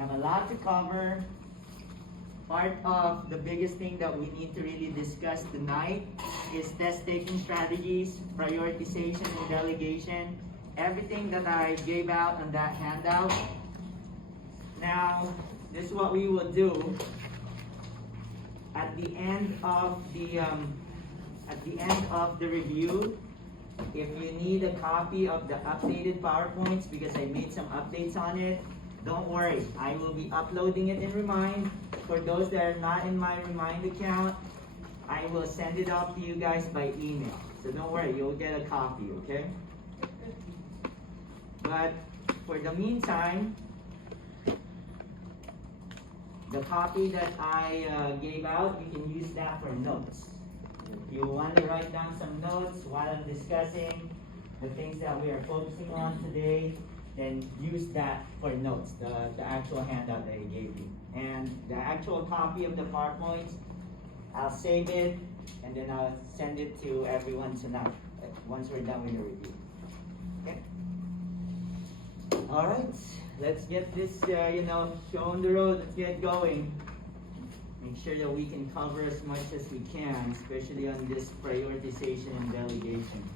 have a lot to cover. Part of the biggest thing that we need to really discuss tonight is test-taking strategies, prioritization, and delegation. Everything that I gave out on that handout. Now, this is what we will do at the end of the review. If you need a copy of the updated PowerPoints, because I made some updates on it, don't worry, I will be uploading it in Remind. For those that are not in my Remind account, I will send it off to you guys by email. So don't worry, you'll get a copy, okay? But for the meantime, the copy that I gave out, you can use that for notes. If you want to write down some notes while I'm discussing the things that we are focusing on today, then use that for notes, the actual handout that I gave you. And the actual copy of the PowerPoints, I'll save it, and then I'll send it to everyone tonight, once we're done with the review. Okay? All right, let's get this, show on the road. Let's get going. Make sure that we can cover as much as we can, especially on this prioritization and delegation.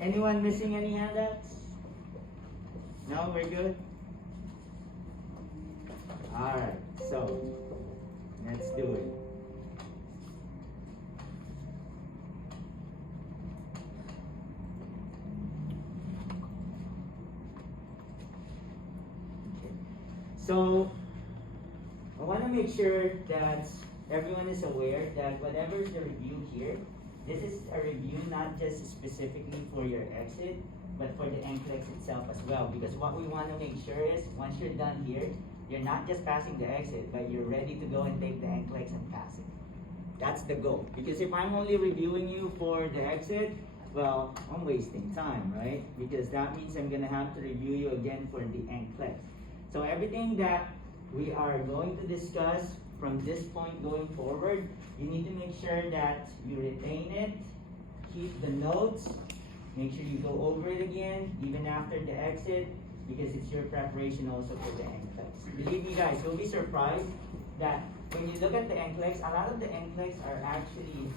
Anyone missing any handouts? No, we're good? Alright, so let's do it. Okay. So I want to make sure that everyone is aware that whatever is the review here, this is a review not just specifically for your exit, but for the NCLEX itself as well. Because what we want to make sure is, once you're done here, you're not just passing the exit, but you're ready to go and take the NCLEX and pass it. That's the goal. Because if I'm only reviewing you for the exit, well, I'm wasting time, right? Because that means I'm going to have to review you again for the NCLEX. So everything that we are going to discuss from this point going forward, you need to make sure that you retain it, keep the notes, make sure you go over it again, even after the exit, because it's your preparation also for the NCLEX. Believe me guys, you'll be surprised that when you look at the NCLEX, a lot of the NCLEX are actually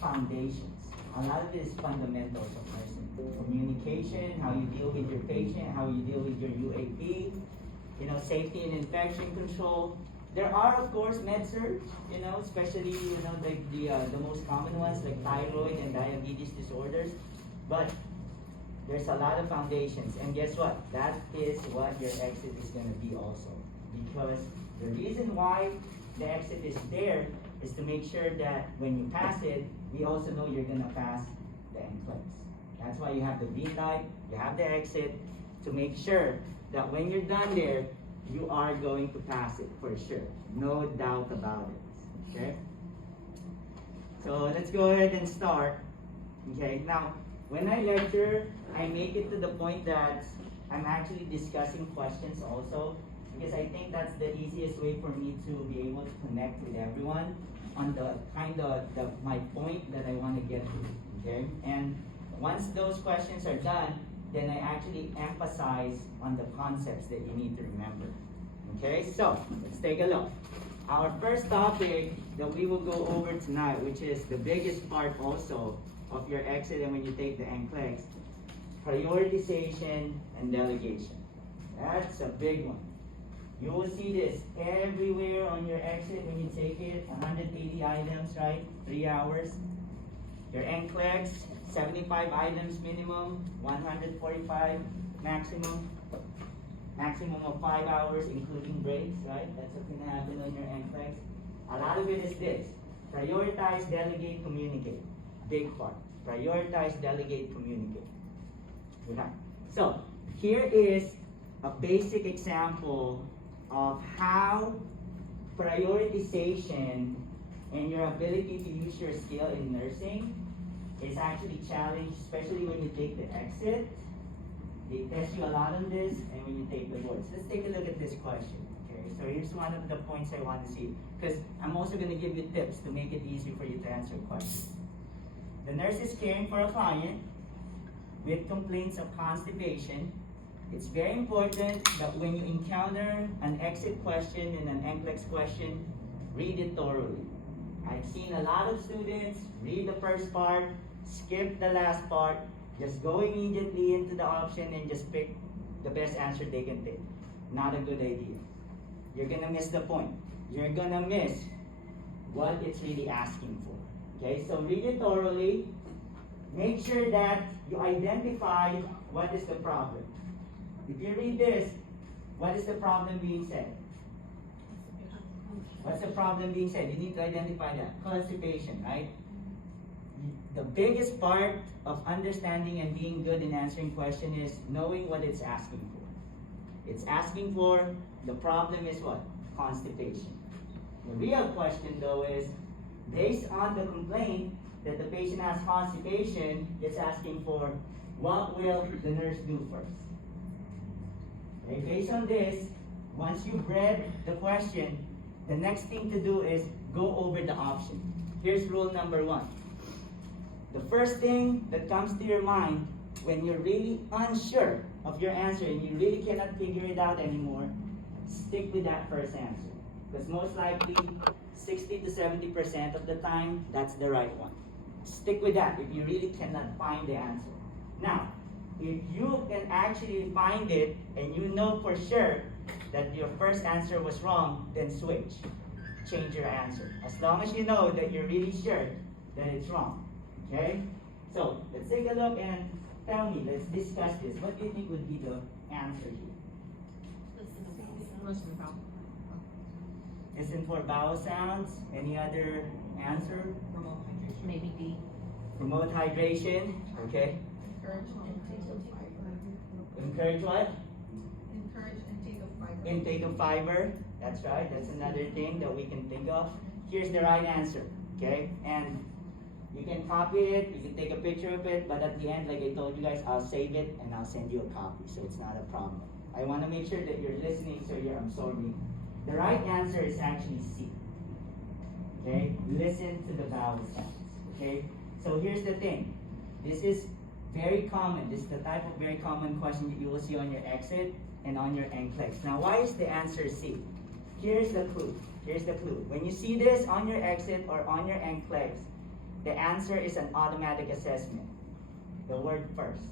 foundations. A lot of it is fundamentals of nursing. Communication, how you deal with your patient, how you deal with your UAP, safety and infection control. There are, of course, med-surg, especially, like the most common ones like thyroid and diabetes disorders. But there's a lot of foundations. And guess what? That is what your exit is going to be also. Because the reason why the exit is there is to make sure that when you pass it, we also know you're going to pass the NCLEX. That's why you have the green light, you have the exit, to make sure that when you're done there, you are going to pass it for sure. No doubt about it. Okay? So let's go ahead and start. Okay, now when I lecture, I make it to the point that I'm actually discussing questions also, because I think that's the easiest way for me to be able to connect with everyone on the my point that I want to get to. Okay? And once those questions are done, then I actually emphasize on the concepts that you need to remember. Okay, so let's take a look. Our first topic that we will go over tonight, which is the biggest part also of your exit and when you take the NCLEX, prioritization and delegation. That's a big one. You will see this everywhere on your exit when you take it, 180 items, right? 3 hours. Your NCLEX, 75 items minimum, 145 maximum. Maximum of 5 hours including breaks, right? That's what's gonna happen on your NCLEX. A lot of it is this. Prioritize, delegate, communicate. Big part. Prioritize, delegate, communicate. Okay. So, here is a basic example of how prioritization and your ability to use your skill in nursing is actually challenged, especially when you take the exit. They test you a lot on this, and when you take the boards. Let's take a look at this question. Okay, so here's one of the points I want to see, because I'm also going to give you tips to make it easier for you to answer questions. The nurse is caring for a client with complaints of constipation, it's very important that when you encounter an exit question and an NCLEX question, read it thoroughly. I've seen a lot of students read the first part, skip the last part, just go immediately into the option and just pick the best answer they can pick. Not a good idea. You're gonna miss the point. You're gonna miss what it's really asking for. Okay, so read it thoroughly. Make sure that you identify what is the problem. If you read this, what is the problem being said? What's the problem being said? You need to identify that. Constipation, right? The biggest part of understanding and being good in answering question is knowing what it's asking for. It's asking for, the problem is what? Constipation. The real question though is, based on the complaint that the patient has constipation, it's asking for, what will the nurse do first? Okay, based on this, once you've read the question, the next thing to do is go over the option. Here's rule number 1. The first thing that comes to your mind when you're really unsure of your answer and you really cannot figure it out anymore, stick with that first answer. Because most likely, 60 to 70% of the time, that's the right one. Stick with that if you really cannot find the answer. Now, if you can actually find it and you know for sure that your first answer was wrong, then switch. Change your answer. As long as you know that you're really sure that it's wrong. Okay? So, let's take a look and tell me, let's discuss this. What do you think would be the answer here? Listen for vowel sounds. Any other answer? Maybe D. Promote hydration. Okay. Encourage what? Encourage intake of fiber. Intake of fiber. That's right. That's another thing that we can think of. Here's the right answer. Okay? And you can copy it, you can take a picture of it, but at the end, like I told you guys, I'll save it and I'll send you a copy, so it's not a problem. I want to make sure that you're listening so you're absorbing. The right answer is actually C. Okay? Listen to the vowel sounds. Okay? So here's the thing. This is very common. This is the type of very common question that you will see on your exit and on your NCLEX. Now, why is the answer C? Here's the clue. Here's the clue. When you see this on your exit or on your NCLEX, the answer is an automatic assessment. The word first.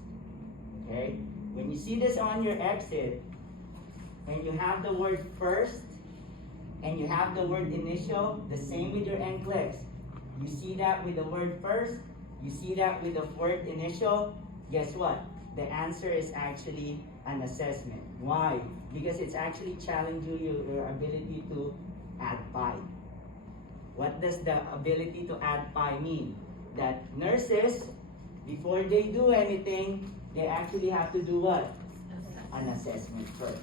Okay? When you see this on your exit, and you have the word first, and you have the word initial, the same with your NCLEX. You see that with the word first, you see that with the word initial, guess what? The answer is actually an assessment. Why? Because it's actually challenging your ability to add pi. What does the ability to add pi mean? That nurses, before they do anything, they actually have to do what? An assessment first.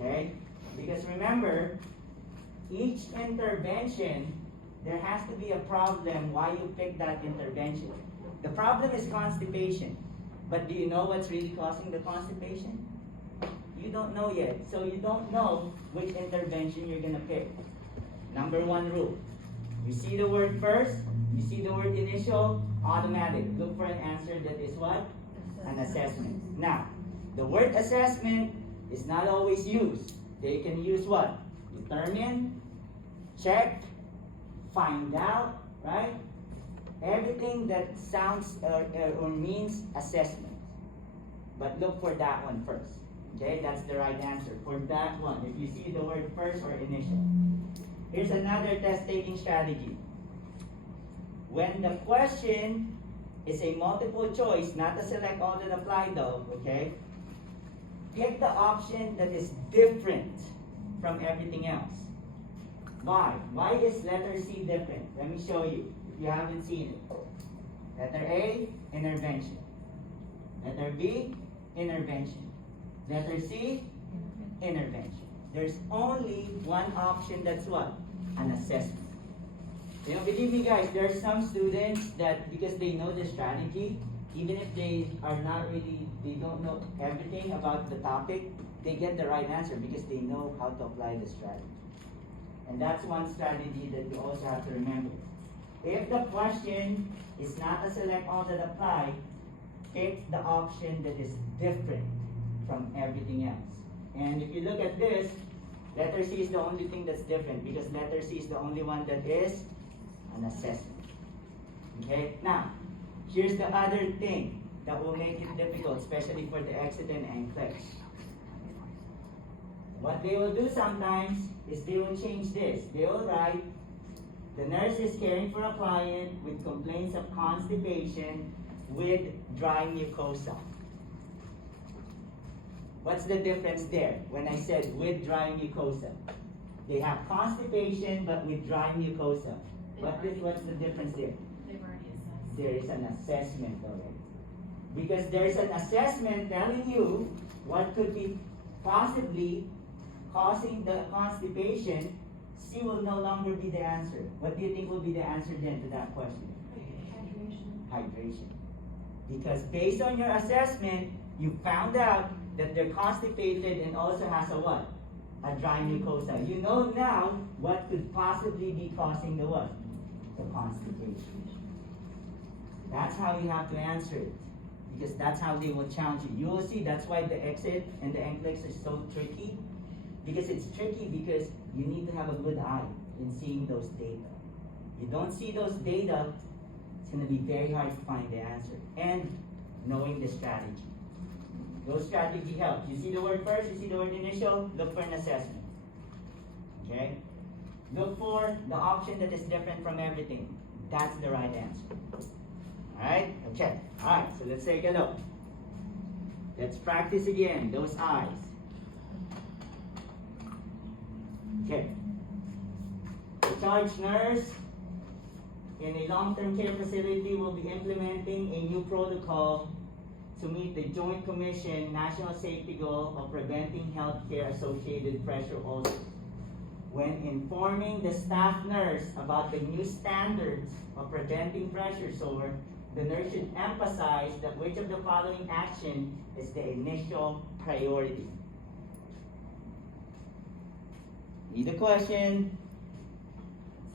Okay? Because remember, each intervention, there has to be a problem why you pick that intervention. The problem is constipation. But do you know what's really causing the constipation? You don't know yet. So you don't know which intervention you're going to pick. Number 1 rule. You see the word first, you see the word initial, automatic. Look for an answer that is what? An assessment. Now, the word assessment is not always used. They can use what? Determine, check, find out, right? Everything that sounds or means assessment. But look for that one first. Okay, that's the right answer. For that one, if you see the word first or initial. Here's another test-taking strategy. When the question is a multiple choice, not a select all that apply though, okay? Pick the option that is different from everything else. Why? Why is letter C different? Let me show you, if you haven't seen it. Letter A, intervention. Letter B, intervention. Letter C, intervention. There's only one option that's what? An assessment. You know, believe me guys, there are some students that because they know the strategy, even if they are not really, they don't know everything about the topic, they get the right answer because they know how to apply the strategy. And that's one strategy that you also have to remember. If the question is not a select all that apply, pick the option that is different from everything else. And if you look at this, letter C is the only thing that's different because letter C is the only one that is an assessment. Okay, now, here's the other thing that will make it difficult, especially for the exit and NCLEX. What they will do sometimes is they will change this. They will write, the nurse is caring for a client with complaints of constipation with dry mucosa. What's the difference there when I said with dry mucosa? They have constipation but with dry mucosa. What's the difference there? They've already assessed. There is an assessment already. Because there's an assessment telling you what could be possibly causing the constipation. C will no longer be the answer. What do you think will be the answer then to that question? Hydration. Because based on your assessment, you found out that they're constipated and also has a what? A dry mucosa. You know now what could possibly be causing the what? The constipation. That's how you have to answer it. Because that's how they will challenge you. You will see that's why the exit and the NCLEX is so tricky. Because it's tricky because you need to have a good eye in seeing those data. You don't see those data, it's going to be very hard to find the answer. And knowing the strategy. Those strategy help. You see the word first, you see the word initial, look for an assessment. Okay? Look for the option that is different from everything. That's the right answer. Alright? Okay. Alright, so let's take a look. Let's practice again, those eyes. Okay. The charge nurse in a long-term care facility will be implementing a new protocol to meet the Joint Commission National Safety Goal of preventing healthcare-associated pressure ulcers. When informing the staff nurse about the new standards of preventing pressure sore, the nurse should emphasize that which of the following action is the initial priority. Read the question.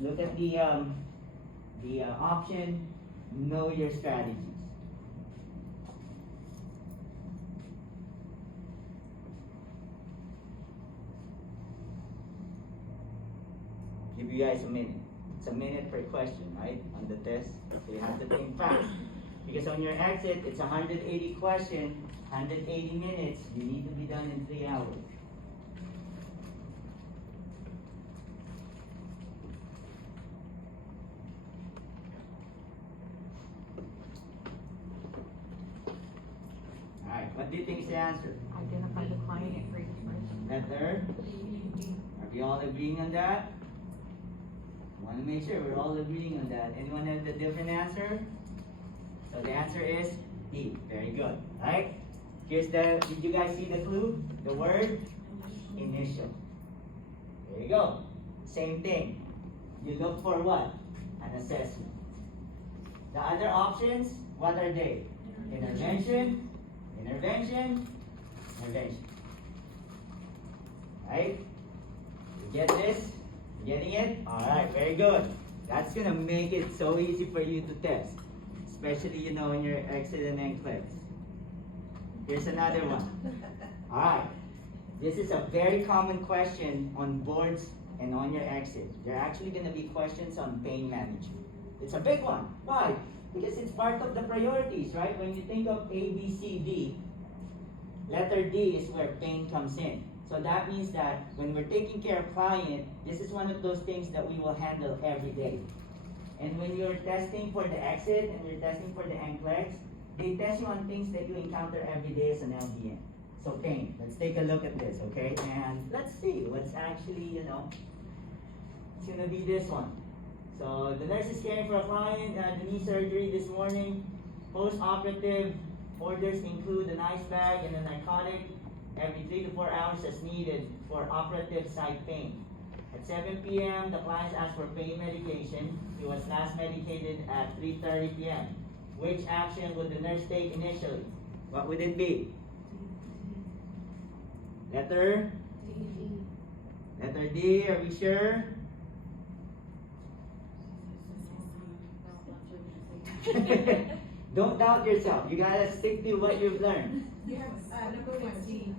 Let's look at the option. Know your strategies. Give you guys a minute. It's a minute per question, right? On the test, so you have to think fast. Because on your exit, it's 180 questions, 180 minutes. You need to be done in 3 hours. Alright, what do you think is the answer? Identify the client at grade first. Letter? Are we all agreeing on that? I want to make sure we're all agreeing on that. Anyone have a different answer? So the answer is D. Very good. Alright? Here's the, did you guys see the clue? The word? Initial. There you go. Same thing. You look for what? An assessment. The other options, what are they? Intervention, intervention, intervention. Right? You get this? You getting it? Alright, very good. That's gonna make it so easy for you to test. Especially, you know, in your exit and NCLEX. Here's another one. Alright. This is a very common question on boards and on your exit. There are actually gonna be questions on pain management. It's a big one. Why? Because it's part of the priorities, right? When you think of A, B, C, D, letter D is where pain comes in. So that means that when we're taking care of client, this is one of those things that we will handle every day. And when you're testing for the exit and you're testing for the NCLEX, they test you on things that you encounter every day as an LVN. So pain, let's take a look at this, okay? And let's see what's actually, you know, it's gonna be this one. So the nurse is caring for a client at the knee surgery this morning. Post-operative orders include an ice bag and a narcotic every 3 to 4 hours as needed for operative site pain. At 7 p.m., the client asked for pain medication. He was last medicated at 3:30 p.m. Which action would the nurse take initially? What would it be? Letter? Letter D, are we sure? Don't doubt yourself. You gotta stick to what you've learned. You have, number one, D.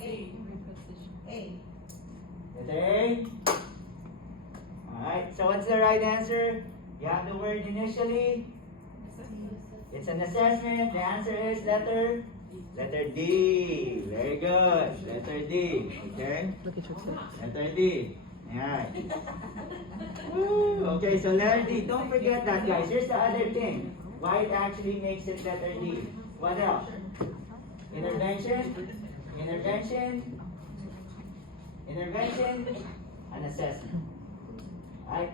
A. A. Letter A. Alright, so what's the right answer? You have the word initially. It's an assessment. The answer is letter D. Very good. Letter D. Okay? Look at your kids. Letter D. Alright. Woo. Okay, so letter D. Don't forget that, guys. Here's the other thing. Why it actually makes it letter D. What else? Intervention. Intervention. Intervention. An assessment. Right?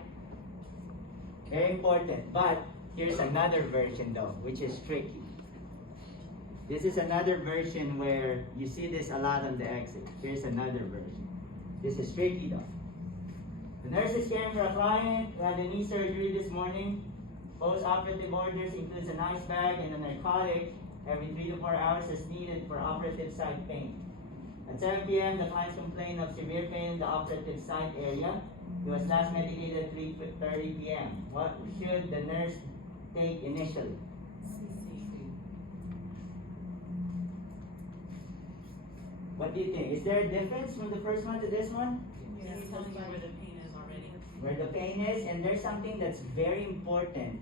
Very important. But here's another version though, which is tricky. This is another version where you see this a lot on the exit. Here's another version. This is tricky though. The nurse is caring for a client who had a knee surgery this morning. Post-operative orders includes an ice bag and a narcotic every 3 to 4 hours as needed for operative site pain. At 7 p.m., the client complained of severe pain in the operative site area. He was last medicated at 3:30 p.m. What should the nurse take initially? What do you think? Is there a difference from the first one to this one? Yes, telling you where the pain is already. Where the pain is, and there's something that's very important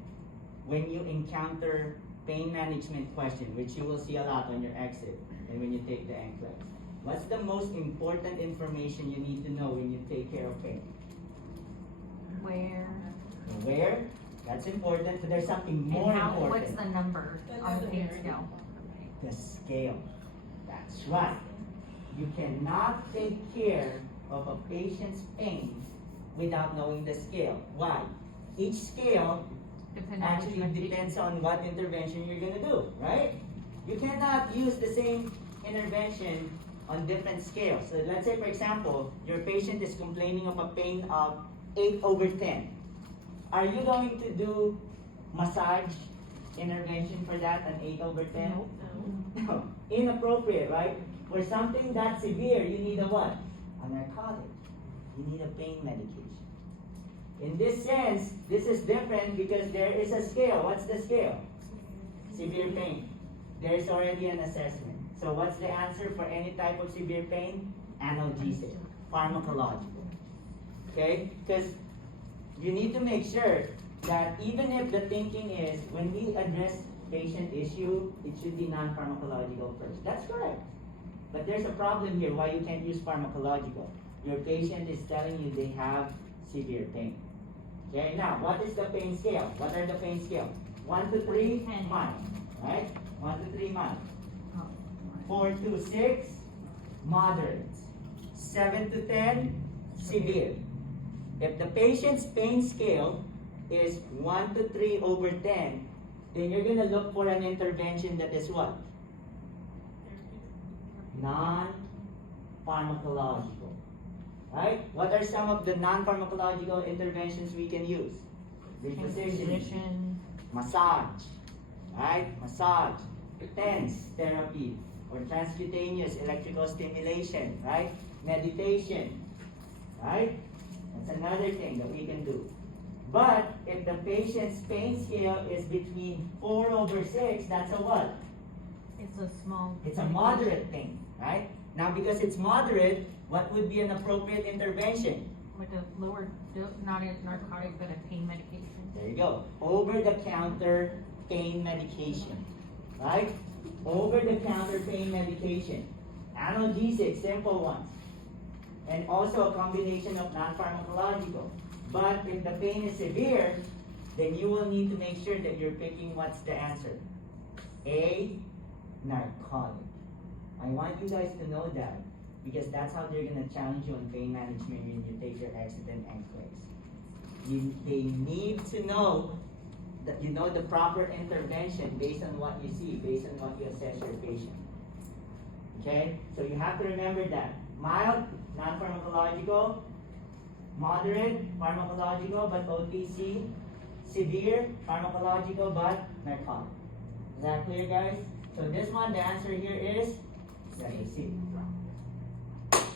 when you encounter pain management question, which you will see a lot on your exit and when you take the NCLEX. What's the most important information you need to know when you take care of pain? Where? The where, that's important, but there's something And more how, important. what's the number on the pain scale? The scale. That's right. You cannot take care of a patient's pain without knowing the scale. Why? Each scale Depending on actually which medication. depends on what intervention you're gonna do, right? You cannot use the same intervention on different scales. So let's say, for example, your patient is complaining of a pain of 8/10. Are you going to do massage intervention for that, an 8/10? Nope. No, inappropriate, right? For something that severe, you need a what? A narcotic. You need a pain medication. In this sense, this is different because there is a scale. What's the scale? Severe pain. There's already an assessment. So what's the answer for any type of severe pain? Analgesic, pharmacological. Okay? Because you need to make sure that even if the thinking is when we address patient issue, it should be non-pharmacological first. That's correct. But there's a problem here why you can't use pharmacological. Your patient is telling you they have severe pain. Okay, now what is the pain scale? What are the pain scale? 1 to 3, 10. mild. Right? 1 to 3, mild. Oh, 4 to 6, moderate. 7 to 10, severe. If the patient's pain scale is 1 to 3/10, then you're going to look for an intervention that is what? Non-pharmacological. Right? What are some of the non-pharmacological interventions we can use? Repositioning, Position. massage, right? Massage, TENS therapy, or transcutaneous electrical stimulation, right? Meditation, right? That's another thing that we can do. But if the patient's pain scale is between 4/6, that's a what? It's a small. It's a moderate thing, right? Now, because it's moderate, what would be an appropriate intervention? Like a lower, not a narcotic, but a pain medication. There you go. Over-the-counter pain medication, right? Over-the-counter pain medication. Analgesic, simple ones. And also a combination of non-pharmacological. But if the pain is severe, then you will need to make sure that you're picking what's the answer. A, narcotic. I want you guys to know that because that's how they're going to challenge you on pain management when you take your accident NCLEX. They need to know that you know the proper intervention based on what you see, based on what you assess your patient. Okay? So you have to remember that. Mild, non-pharmacological. Moderate, pharmacological but OTC. Severe, pharmacological but narcotic. Is that clear, guys? So this one, the answer here is letter C.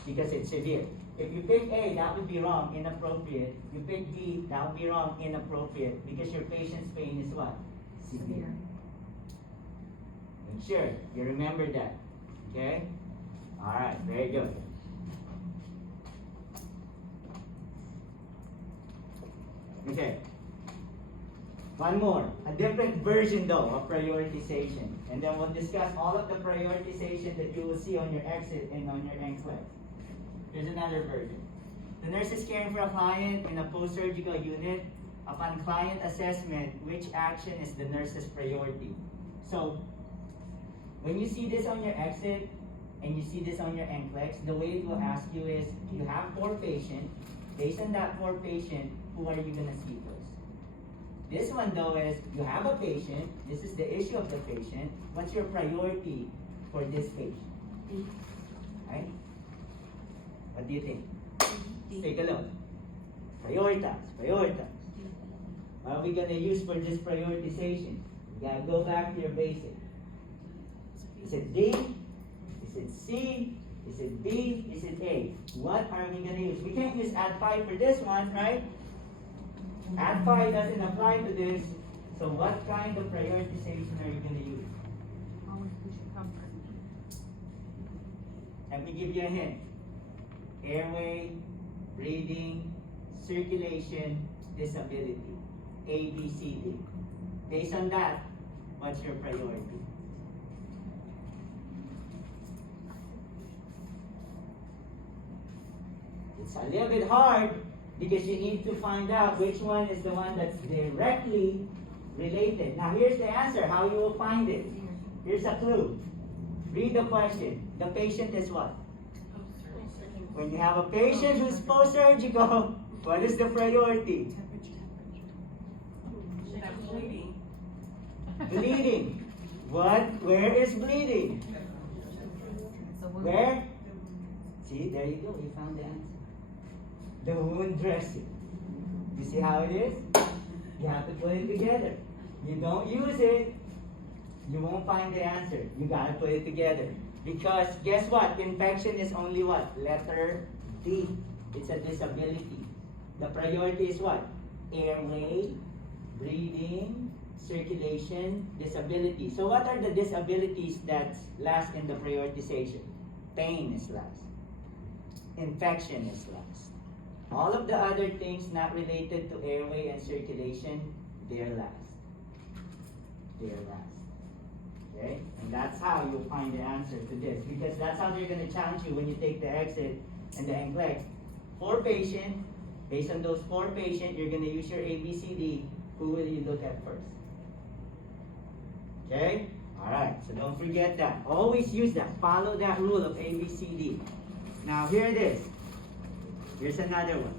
Because it's severe. If you pick A, that would be wrong, inappropriate. You pick B, that would be wrong, inappropriate. Because your patient's pain is what? Severe. Make sure you remember that. Okay? Alright, very good. Okay. One more, a different version though of prioritization. And then we'll discuss all of the prioritization that you will see on your exit and on your NCLEX. Here's another version. The nurse is caring for a client in a post-surgical unit. Upon client assessment, which action is the nurse's priority? So, when you see this on your exit and you see this on your NCLEX, the way it will ask you is, you have 4 patients. Based on that 4 patients, who are you gonna see first? This one though is, you have a patient, this is the issue of the patient, what's your priority for this patient? Right? What do you think? Let's take a look. Prioritize. What are we gonna use for this prioritization? You gotta go back to your basic. Is it D? Is it C? Is it B? Is it A? What are we gonna use? We can't use add 5 for this one, right? Add 5 doesn't apply to this. So what kind of prioritization are you gonna use? Always push your comfort. Let me give you a hint. Airway, breathing, circulation, disability. A, B, C, D. Based on that, what's your priority? It's a little bit hard because you need to find out which one is the one that's directly related. Now here's the answer, how you will find it. Here's a clue. Read the question. The patient is what? When you have a patient who's post-surgical, what is the priority? Bleeding. Bleeding. What? Where is bleeding? So Where? See, there you go. You found the answer. The wound dressing. You see how it is? You have to put it together. You don't use it, you won't find the answer. You gotta put it together. Because guess what? Infection is only what? Letter D. It's a disability. The priority is what? Airway, breathing, circulation, disability. So what are the disabilities that's last in the prioritization? Pain is last. Infection is last. All of the other things not related to airway and circulation, they're last. They're last. Okay? And that's how you'll find the answer to this. Because that's how they're going to challenge you when you take the exit and the NCLEX. 4 patients, based on those 4 patients, you're going to use your ABCD. Who will you look at first? Okay? Alright, so don't forget that. Always use that. Follow that rule of ABCD. Now here it is. Here's another one.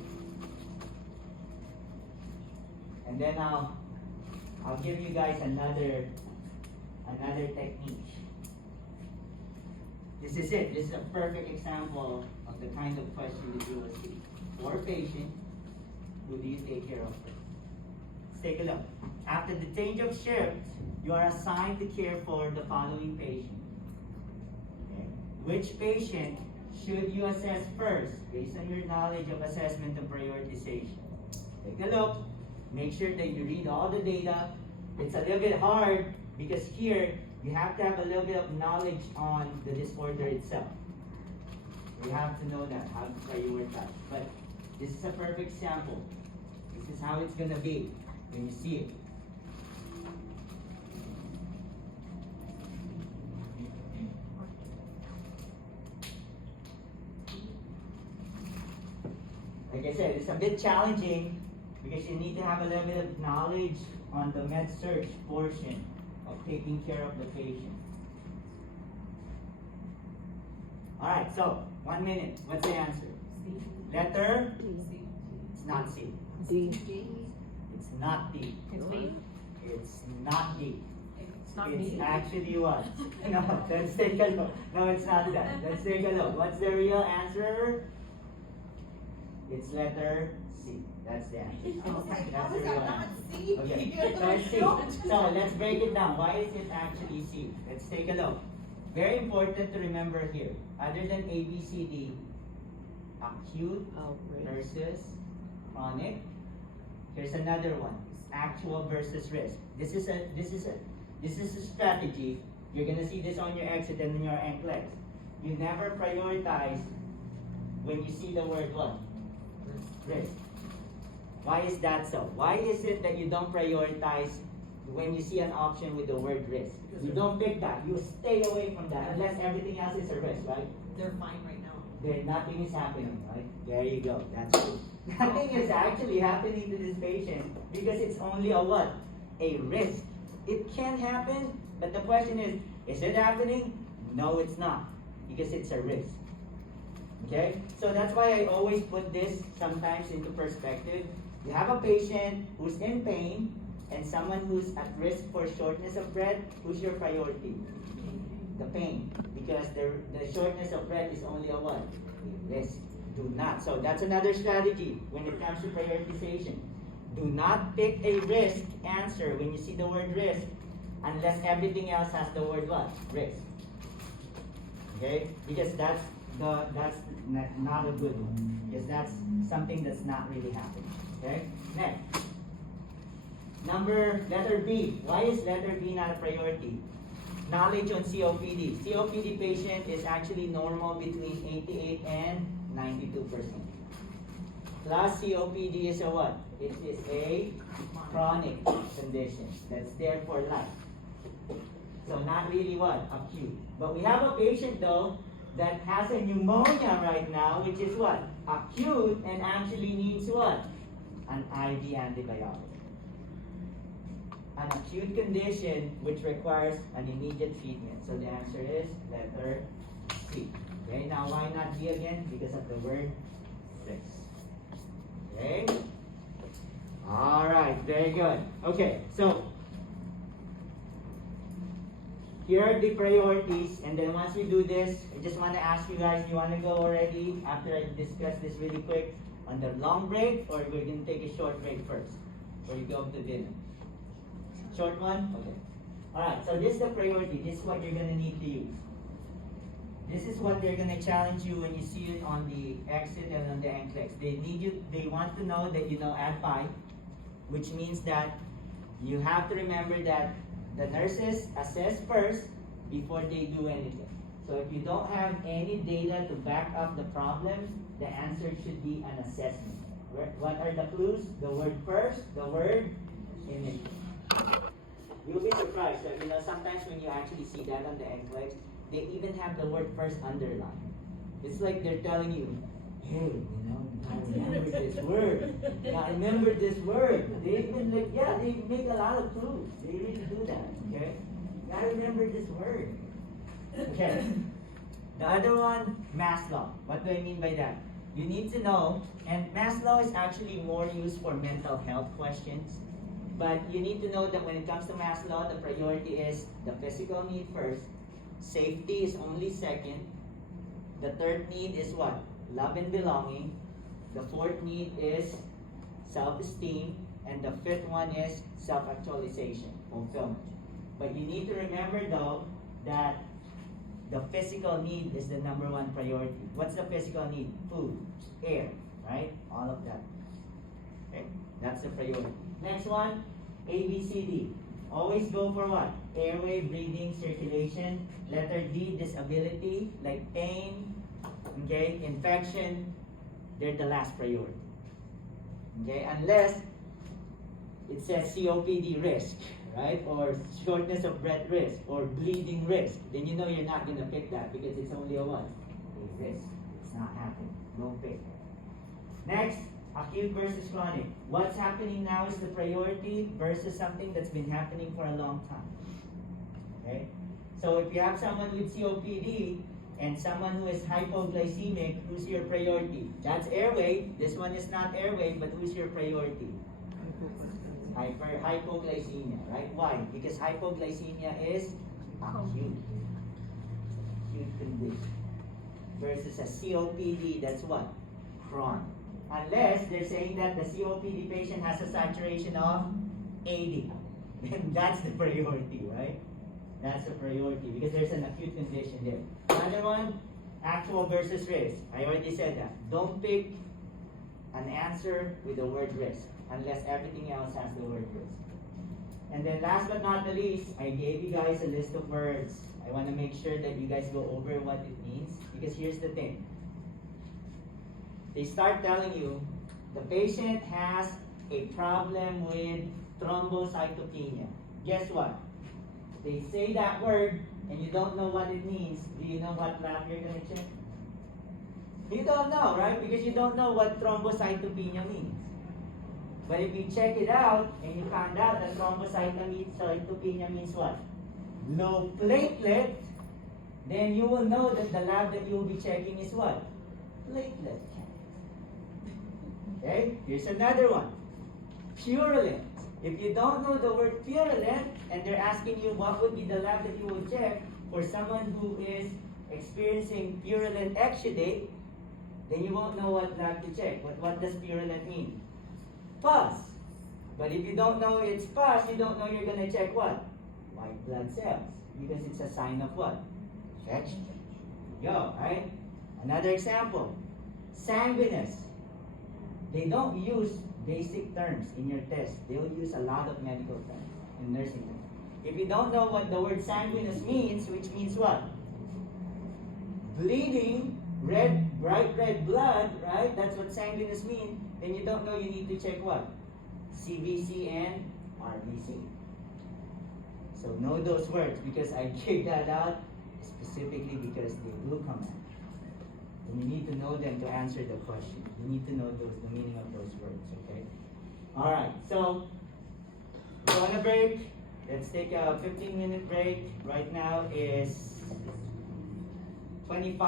And then I'll give you guys another technique. This is it. This is a perfect example of the kind of question that you will see. 4 patients, who do you take care of first? Let's take a look. After the change of shift, you are assigned to care for the following patient. Okay. Which patient should you assess first based on your knowledge of assessment and prioritization? Take a look. Make sure that you read all the data. It's a little bit hard because here you have to have a little bit of knowledge on the disorder itself. You have to know that, how to prioritize. But this is a perfect sample. This is how it's going to be when you see it. Like I said, it's a bit challenging because you need to have a little bit of knowledge on the med search portion of taking care of the patient. Alright, so 1 minute. What's the answer? Letter? It's not C. D. It's not D. It's B. It's not D. It's not It's B. actually what? No, let's take a look. No, it's not that. Let's take a look. What's the real answer? It's letter C. That's the answer. That's the real answer. Okay, so let's see. So let's break it down. Why is it actually C? Let's take a look. Very important to remember here. Other than A, B, C, D, acute versus chronic. Here's another one. Actual versus risk. This is a strategy You're gonna see this on your exit and in your NCLEX. You never prioritize when you see the word what? Risk. Why is that so? Why is it that you don't prioritize when you see an option with the word risk? You don't pick that. You stay away from that unless everything else is a risk, right? They're fine right now. Then nothing is happening, right? There you go. That's it. Nothing is actually happening to this patient because it's only a what? A risk. It can happen, but the question is it happening? No, it's not, because it's a risk. Okay? So that's why I always put this sometimes into perspective. You have a patient who's in pain and someone who's at risk for shortness of breath. Who's your priority? The pain. Because the shortness of breath is only a what? A risk. Do not. So that's another strategy when it comes to prioritization. Do not pick a risk answer when you see the word risk unless everything else has the word what? Risk. Okay? Because that's not a good one. Because that's something that's not really happening. Okay? Next. Letter B. Why is letter B not a priority? Knowledge on COPD. COPD patient is actually normal between 88 and 92%. Plus COPD is a what? It is a chronic condition that's there for life. So not really what? Acute. But we have a patient though that has a pneumonia right now, which is what? Acute, and actually needs what? An IV antibiotic. An acute condition which requires an immediate treatment. So the answer is letter C. Okay, now why not D again? Because of the word risk. Okay? Alright, very good. Okay, so here are the priorities, and then once we do this, I just want to ask you guys, you want to go already after I discuss this really quick on the long break, or we're going to take a short break first before you go up to dinner? Short one? Okay. Alright, so this is the priority. This is what you're going to need to use. This is what they're going to challenge you when you see it on the exit and on the NCLEX. They want to know that you know AD5, which means that you have to remember that the nurses assess first before they do anything. So if you don't have any data to back up the problem, the answer should be an assessment. What are the clues? The word first, the word initial. You'll be surprised that sometimes when you actually see that on the NCLEX, they even have the word first underlined. It's like they're telling you, hey, I remember this word. Yeah, I remember this word. They even they make a lot of clues. They really do that. Okay? I remember this word. Okay. The other one, Maslow. What do I mean by that? You need to know, and Maslow is actually more used for mental health questions. But you need to know that when it comes to Maslow, the priority is the physical need first. Safety is only second. The third need is what? Love and belonging. The fourth need is self-esteem. And the fifth one is self-actualization, fulfillment. But you need to remember though that the physical need is the number one priority. What's the physical need? Food, air, right? All of that. Okay? That's the priority. Next one, A, B, C, D. Always go for what? Airway, breathing, circulation. Letter D, disability, like pain, okay, infection. They're the last priority. Okay, unless it says COPD risk, right? Or shortness of breath risk, or bleeding risk. Then you know you're not going to pick that because it's only a what? A risk. It's not happening. Don't pick. Next, acute versus chronic. What's happening now is the priority versus something that's been happening for a long time. Okay? So if you have someone with COPD and someone who is hypoglycemic, who's your priority? That's airway. This one is not airway, but who's your priority? Hypoglycemia, right? Why? Because hypoglycemia is acute. Acute condition. Versus a COPD, that's what? Chronic. Unless they're saying that the COPD patient has a saturation of 80. Then that's the priority, right? That's the priority because there's an acute condition there. Another one, actual versus risk. I already said that. Don't pick an answer with the word risk unless everything else has the word risk. And then last but not the least, I gave you guys a list of words. I want to make sure that you guys go over what it means, because here's the thing. They start telling you the patient has a problem with thrombocytopenia. Guess what? They say that word and you don't know what it means. Do you know what lab you're going to check? You don't know, right? Because you don't know what thrombocytopenia means. But if you check it out and you find out that thrombocytopenia means what? Low platelet, then you will know that the lab that you will be checking is what? Platelet count. Okay, here's another one. Purulent. If you don't know the word purulent and they're asking you what would be the lab that you will check for someone who is experiencing purulent exudate, then you won't know what lab to check. What does purulent mean? Pus. But if you don't know it's pus, you don't know you're going to check what? White blood cells. Because it's a sign of what? Infection. There you go, right? Another example. Sanguinous. They don't use basic terms in your test. They'll use a lot of medical terms in nursing terms. If you don't know what the word sanguinous means, which means what? Bleeding, red, bright red blood, right? That's what sanguinous means. Then you don't know, you need to check what? CBC and RBC. So know those words, because I gave that out specifically because they do come out. And you need to know them to answer the question. You need to know the meaning of those words, okay? Alright, so we're on a break. Let's take a 15-minute break. Right now is 25.